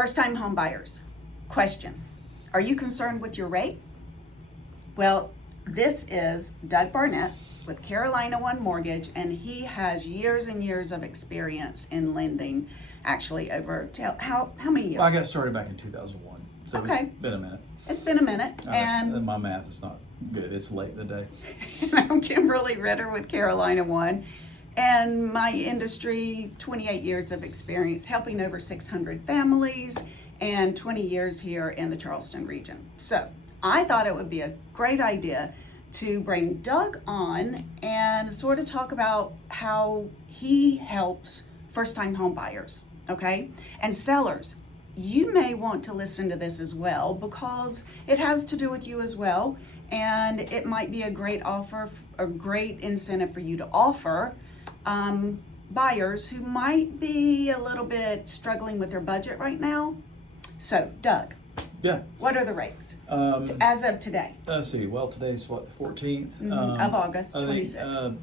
First-time home buyers. Question: are you concerned with your rate? Well, this is Doug Barnett with Carolina One Mortgage, and he has years and years of experience in lending. Actually, over how many years? Well, I got started back in 2001, so Okay. It's been a minute. It's been a minute, and My math is not good. It's late in the day. I'm Kimberly Redder with Carolina One, and my industry, 28 years of experience helping over 600 families and 20 years here in the Charleston region. So I thought it would be a great idea to bring Doug on and sort of talk about how he helps first-time home buyers, okay? And sellers. You may want to listen to this as well because it has to do with you as well, and it might be a great offer, a great incentive for you to offer buyers who might be a little bit struggling with their budget right now. So, Doug, Yeah. what are the rates as of today? Let's see. Well, today's what, the 14th? Of August, I think, 26th.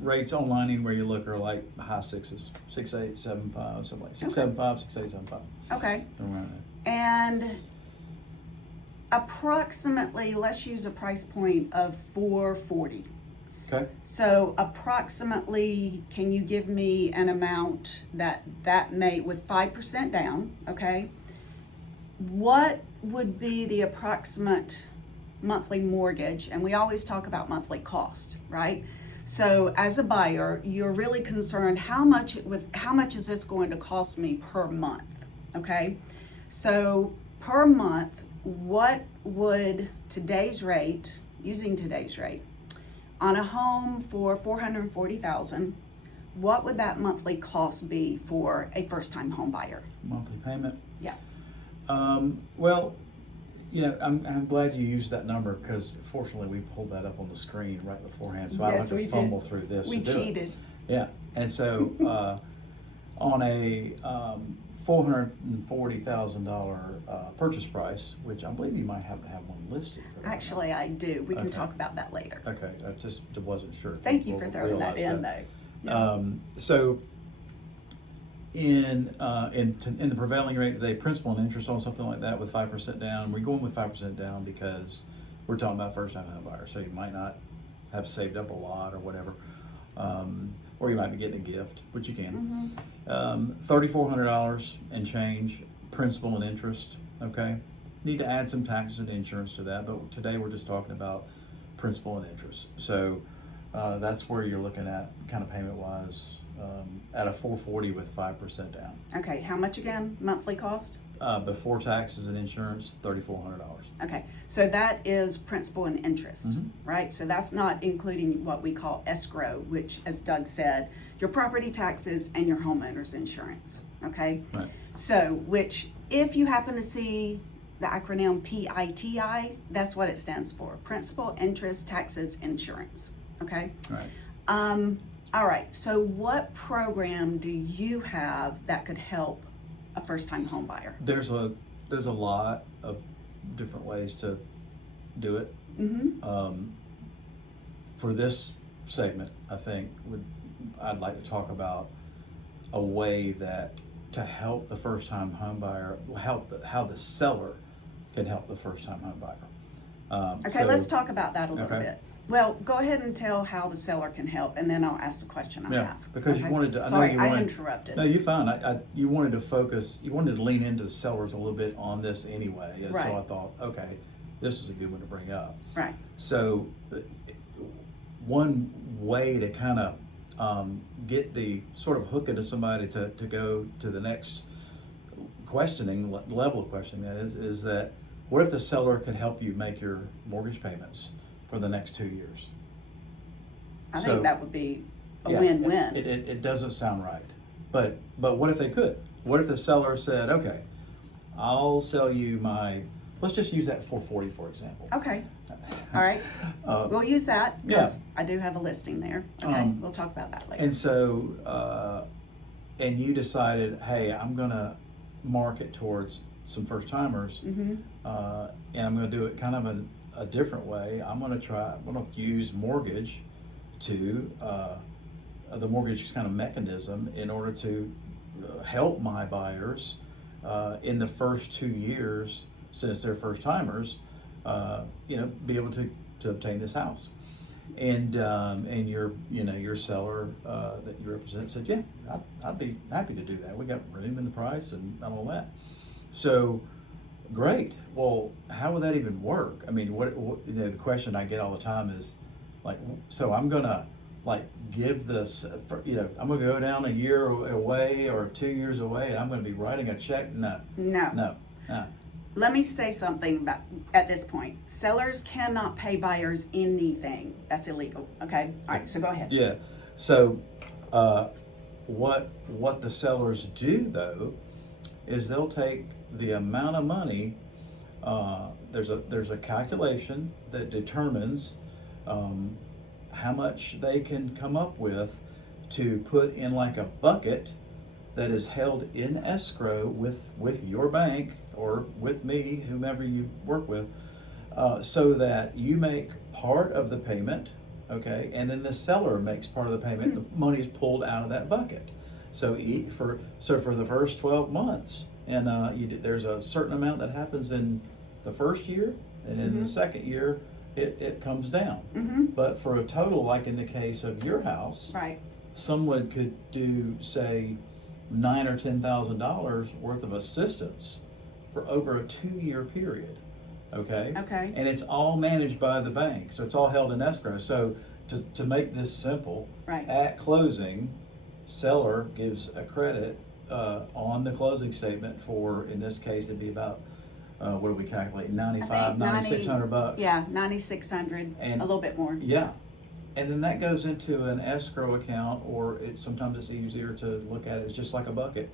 rates online anywhere you look are like high sixes, 6.875, something like 6.75, 6.875. Okay. Around And approximately, let's use a price point of $440. there. Okay. So approximately, can you give me an amount that may, with 5% down, okay? What would be the approximate monthly mortgage? And we always talk about monthly cost, right? So as a buyer, you're really concerned how much is this going to cost me per month, okay? So per month, what would today's rate, using today's rate, on a home for $440,000, what would that monthly cost be for a first-time home buyer? Monthly payment. Yeah. Well, you know, I'm glad you used that number because fortunately we pulled that up on the screen right beforehand, so I don't Yes, have we to fumble did. through this. We to do it. cheated. Yeah, and so on a $440,000 purchase price, which I believe you might have to have one listed for that. Actually, I do. We can Okay. talk about that later. Okay, I just wasn't sure. Thank you for People throwing that realize in, that. though. So in the prevailing rate today, principal and interest on something like that with 5% down, we're going with 5% down because we're talking about first-time home buyers, so you might not have saved up a lot or whatever, or you might be getting a gift, which you can. $3,400 and change, principal and interest. Okay, need to add some taxes and insurance to that, but today we're just talking about principal and interest. So that's where you're looking at, kind of payment-wise. At a $440 with 5% down. Okay, how much again, monthly cost? Before taxes and insurance, $3,400. Okay, so that is principal and interest, right? So that's not including what we call escrow, which, as Doug said, your property taxes and your homeowner's insurance, okay? Right. So, which, if you happen to see the acronym PITI, that's what it stands for, principal, interest, taxes, insurance, okay? Right. All right, so what program do you have that could help a first-time home buyer? There's a lot of different ways to do it. For this segment, I think I'd like to talk about a way that to help the first-time home buyer, how the seller can help the first-time home buyer. Okay, let's talk about that a little Okay. bit. Well, go ahead and tell how the seller can help, and then I'll ask the question I have. Because Okay? you wanted to. Sorry, I interrupted. No, you're fine. You wanted to focus. You wanted to lean into the sellers a little bit on this anyway. And Right. So I thought, okay, this is a good one to bring up. Right. So, one way to kind of get the sort of hook into somebody to go to the next level of questioning that is that what if the seller could help you make your mortgage payments for the next 2 years? I think that would be a win-win. It doesn't sound right, but what if they could? What if the seller said, okay, I'll sell you let's just use that 440 for example. Okay. All right. We'll use that because I do have a listing there. Okay. We'll talk about that later. And so, and you decided, hey, I'm gonna market towards some first timers, and I'm gonna do it kind of a different way. I'm gonna use mortgage to the mortgage kind of mechanism in order to help my buyers in the first 2 years, since they're first timers, be able to obtain this house. And your seller that you represent said, yeah, I'd be happy to do that. We got room in the price and all that. So great. Well, how would that even work? I mean, what the question I get all the time is like, so I'm gonna give this, I'm gonna go down a year away or 2 years away, and I'm gonna be writing a check? No. Let me say something about at this point. Sellers cannot pay buyers anything. That's illegal. Okay. All right. So go ahead. Yeah. So, what the sellers do though is they'll take the amount of money. There's a calculation that determines how much they can come up with to put in like a bucket that is held in escrow with your bank or with me, whomever you work with, so that you make part of the payment, okay, and then the seller makes part of the payment. The money is pulled out of that bucket. So for the first 12 months, and there's a certain amount that happens in the first year, and in the second year, it comes down. But for a total, like in the case of your house, right, someone could do, say, $9,000 or $10,000 worth of assistance for over a 2-year period. Okay. And it's all managed by the bank, so it's all held in escrow. So to make this simple, right, at closing, seller gives a credit on the closing statement for, in this case, it'd be about what do we calculate? $9,600. Yeah, $9,600, and a little bit more. Yeah. And then that goes into an escrow account, or sometimes it's easier to look at it as just like a bucket.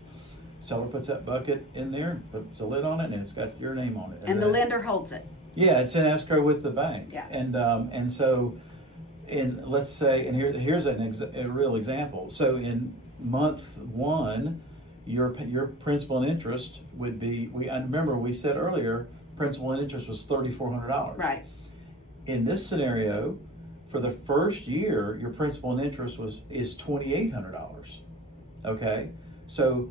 Seller puts that bucket in there, puts a lid on it, and it's got your name on it. And the lender holds it. Yeah, it's in escrow with the bank. Yeah. And so, let's say, and here's a real example. So in month 1, your principal and interest would be, I remember we said earlier, principal and interest was $3,400. Right. In this scenario, for the first year, your principal and interest is $2,800. Okay, so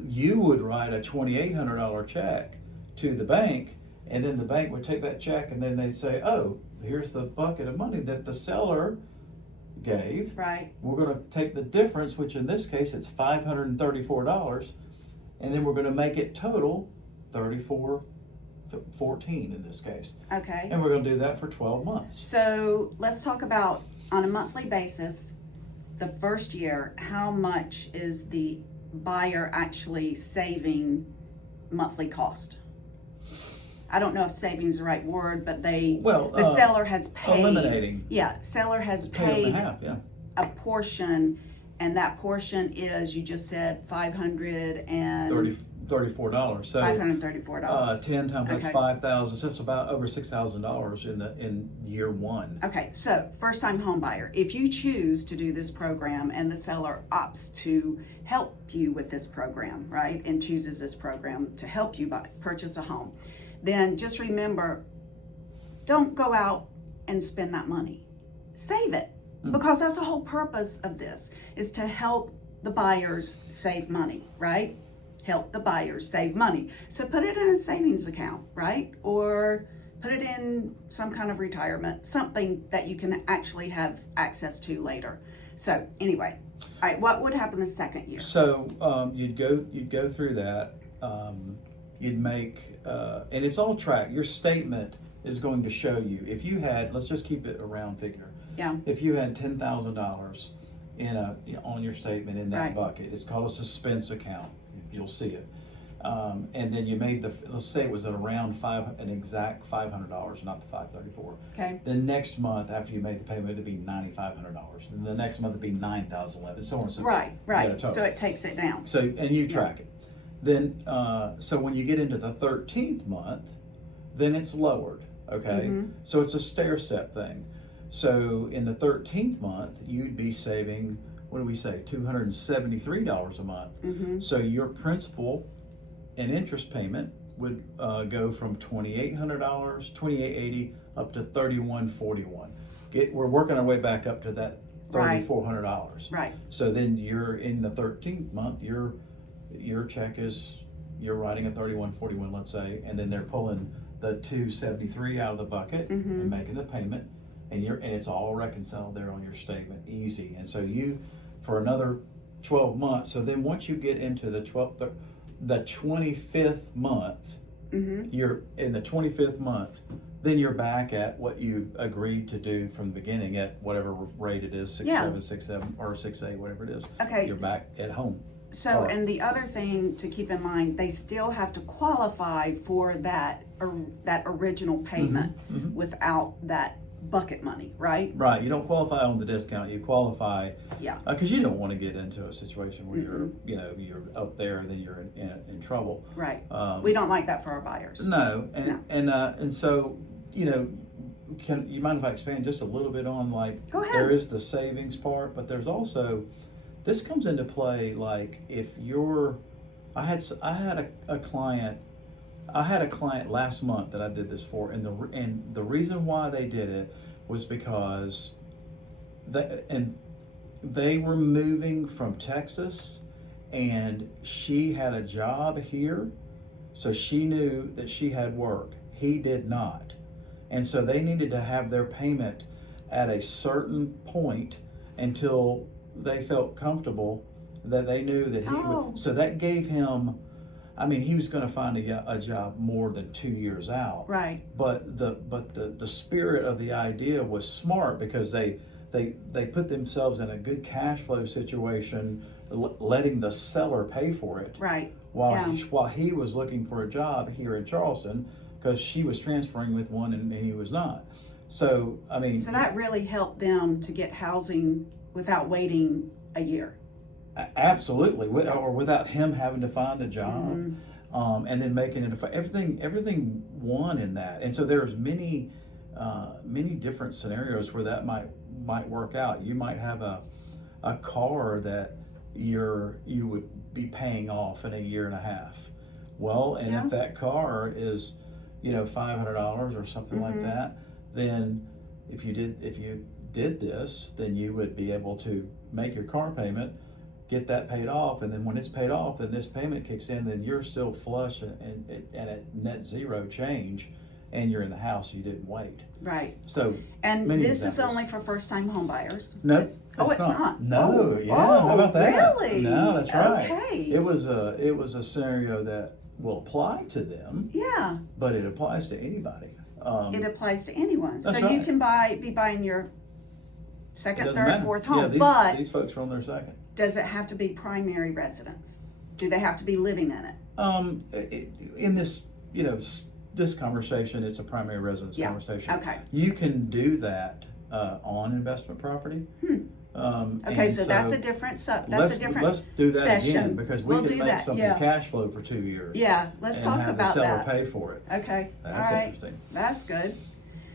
you would write a $2,800 check to the bank, and then the bank would take that check, and then they'd say, "Oh, here's the bucket of money that the seller gave. Right. We're going to take the difference, which in this case it's $534, and then we're going to make it total $3,414 in this case. Okay. And we're going to do that for 12 months. So let's talk about, on a monthly basis, the first year, how much is the buyer actually saving monthly cost? I don't know if saving is the right word, but the seller has paid. Eliminating. Yeah, seller has Pay paid half, yeah. a portion, and that portion is, you just said, $34. So $534. 10 times that's Okay. 5,000. So it's about over $6,000 in year 1. Okay, so first time home buyer, if you choose to do this program and the seller opts to help you with this program, right, and chooses this program to help you purchase a home, then just remember, don't go out and spend that money. Save it, because that's the whole purpose of this, is to help the buyers save money, right? Help the buyers save money. So put it in a savings account, right? Or put it in some kind of retirement, something that you can actually have access to later. So anyway, all right, what would happen the second year? So you'd go through that. You'd make, and it's all tracked. Your statement is going to show you, if you had, let's just keep it a round figure. Yeah. If you had $10,000 on your statement in that Right. bucket, it's called a suspense account. You'll see it. And then you made let's say it was at around an exact $500, not the $534. Okay. The next month after you made the payment, it'd be $9,500. And the next month it'd be $9,011, so on and so forth. Right, You right. get a total. So it takes it down. So, and you track it. Then, so when you get into the 13th month, then it's lowered, okay? So it's a stair-step thing. So in the 13th month, you'd be saving, what do we say, $273 a month. So your principal and interest payment would go from $2,800, $2,880 up to $3,141. We're working our way back up to that $3,400. Right. So then you're in the 13th month, your check is you're writing a 3141, let's say, and then they're pulling the 273 out of the bucket and making the payment, and it's all reconciled there on your statement, easy. And so you, for another 12 months, so then once you get into the 25th month, you're in the 25th month, then you're back at what you agreed to do from the beginning at whatever rate it is, 6.7, or 6.8, whatever it is. Okay. You're back at home. So, and the other thing to keep in mind, they still have to qualify for that original payment without that bucket money, right? Right. You don't qualify on the discount. You qualify, Yeah. Because you don't want to get into a situation where you're up there and then you're in trouble. Right. We don't like that for our buyers. No. And so, can you mind if I expand just a little bit on, like, Go ahead. There is the savings part, but there's also, this comes into play, like, if I had a client last month that I did this for, and the reason why they did it was because they were moving from Texas, and she had a job here, so she knew that she had work. He did not, and so they needed to have their payment at a certain point until they felt comfortable that they knew that he would. So that gave him, I mean, he was going to find a job more than 2 years out. Right. But the spirit of the idea was smart, because they put themselves in a good cash flow situation, letting the seller pay for it. Right. While he was looking for a job here in Charleston, because she was transferring with one and he was not. So, I mean. So that really helped them to get housing without waiting a year. Absolutely, or without him having to find a job, and then making it everything won in that. And so there's many different scenarios where that might work out. You might have a car that you would be paying off in a year and a half. Well, and if that car is $500 or something like that, then if you did this, then you would be able to make your car payment, get that paid off, and then when it's paid off, then this payment kicks in, then you're still flush and at net zero change, and you're in the house, you didn't wait. Right. So, and this examples. is only for first-time home buyers. No, it's not. No, how about that? Really? No, that's right. Okay. It was a scenario that will apply to them. Yeah. But it applies to anybody. It applies to anyone. So right. you can be buying your second, third, matter. fourth home. Yeah, but these folks are on their second. Does it have to be primary residence? Do they have to be living in it? In this, this conversation, it's a primary residence conversation. Okay. You can do that on investment property. Okay, so that's a different Let's do that session. again, because we can make that, something cash flow for 2 years. Yeah, let's talk and about have the seller that. pay for it. Okay, That's all right. interesting. That's good.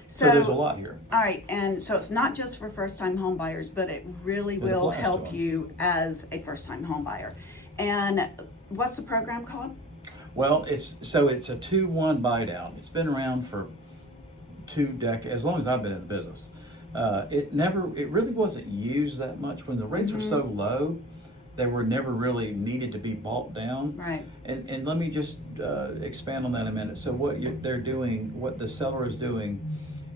So there's a lot here. All right, and so it's not just for first-time home buyers, but it really will applies to help them. you as a first-time home buyer. And what's the program called? Well, it's a 2-1 Buydown. It's been around for 2 decades, as long as I've been in the business. It really wasn't used that much when the rates were so low. They were never really needed to be bought down. Right. And let me just expand on that a minute. So what the seller is doing,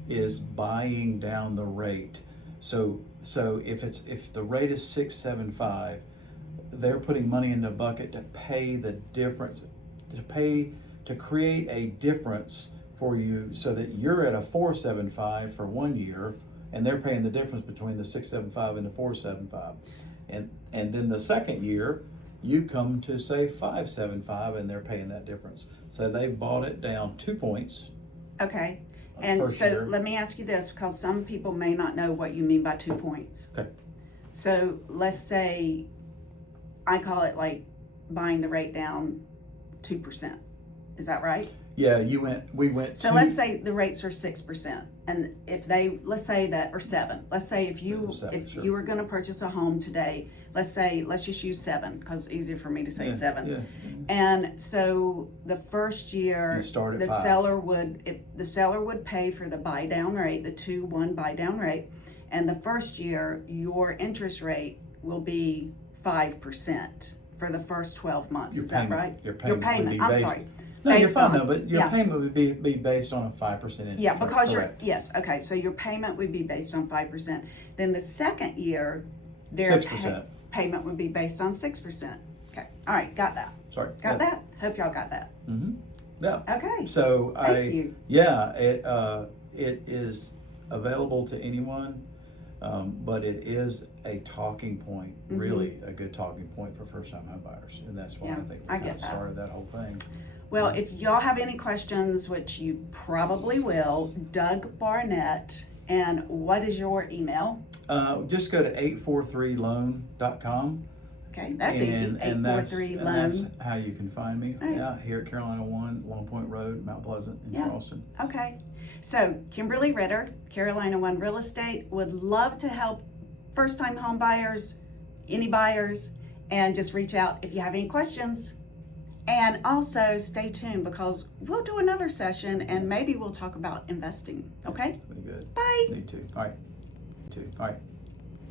is buying down the rate. So if the rate is 675, they're putting money in the bucket to pay the difference, to create a difference for you, so that you're at a 475 for 1 year, and they're paying the difference between the 675 and the 475. And then the second year, you come to say 575, and they're paying that difference. So they've bought it down 2 points. Okay. And so year. let me ask you this, because some people may not know what you mean by 2 points. Okay. So let's say, I call it like buying the rate down 2%. Is that right? Yeah, we went. So let's say the rates are 6%, and let's say that, or 7. Let's say if you were going to purchase a home today, let's just use 7, because it's easier for me to say 7. Yeah. And so the first year, You start at the 5. seller would pay for the buy down rate, the 2-1 buy down rate, and the first year your interest rate will be 5% for the first 12 months. Your Is payment- that right? your payment would be I'm based- sorry. No, you're Based fine, on- no, but your yeah. payment would be based on a 5% interest Yeah, rate, because correct. yes, okay, so your payment would be based on 5%. Then the second year, their 6%. payment would be based on 6%. Okay, all right, got that. Sorry. Got that? Hope y'all got that. Mm-hmm. Yeah. Okay. So Thank you. yeah, it is available to anyone, but it is a talking point, really a good talking point for first-time home buyers, and that's why Yeah, I think we I kind get of that. started that whole thing. Well, if y'all have any questions, which you probably will, Doug Barnett, and what is your email? Just go to 843loan.com. Okay, that's easy, And that's 843 and that's loan. how you can find me. All right. Yeah, here at Carolina 1, Long Point Road, Mount Pleasant in Yeah. Charleston. Okay, so Kimberly Redder, Carolina One Real Estate, would love to help first-time home buyers, any buyers, and just reach out if you have any questions. And also stay tuned because we'll do another session and maybe we'll talk about investing, okay? Pretty good. Bye. Me too. All right. Me too. All right.